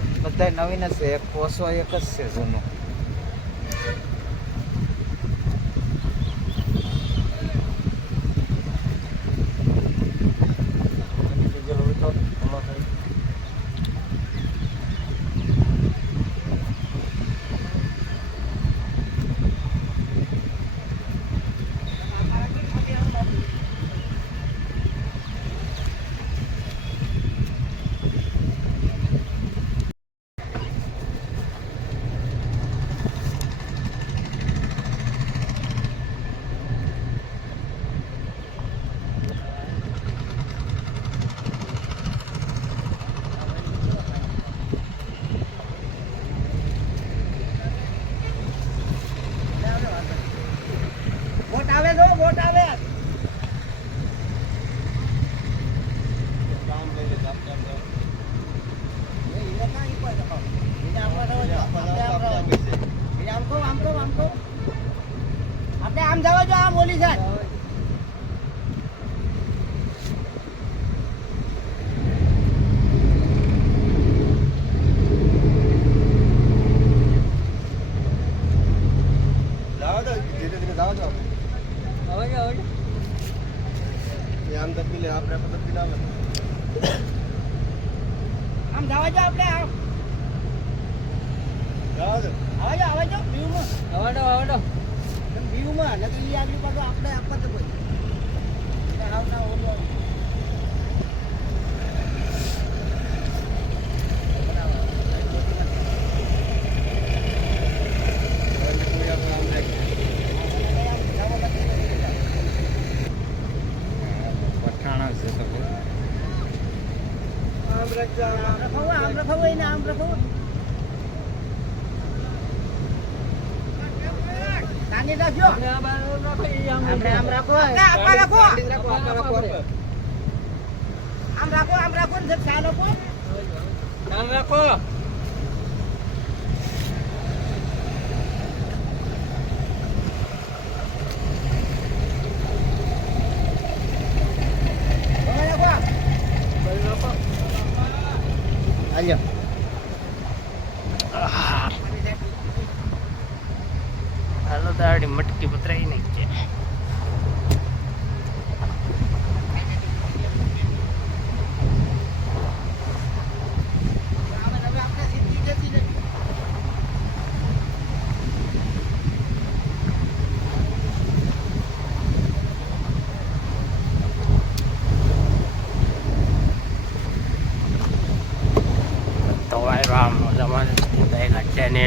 પણ બધા નવીન જ છે એક ઓછો એક જ છે જૂનો. જવા જો આમ ઓલી સાઈડ જાવા દો ધીરે ધીરે જાવા દો હવે જો હવે એ આમ તપી લે આપણે પતપી ના આવે આમ જવા જો આપણે આમ જાવા દો આવે જો આવે જો વ્યૂમાં હવે તો હવે તો વ્યૂમાં નથી ઈ આગળ પાછું આપણે આપવા તો ના ઓલું. આમ રખાવો આમ રખાવો એને આમ રખાવો. નાની રાખજો આપણે આમ રાખો. આપા રાખો. આમ રાખો આમ રાખો ને ચાલ આપો હવે રાખો. હાલ્યો હાલો દાડી મટકી પતરાઈ જતી રહી. તો આમ જમાને બધા ઘટ્યા ને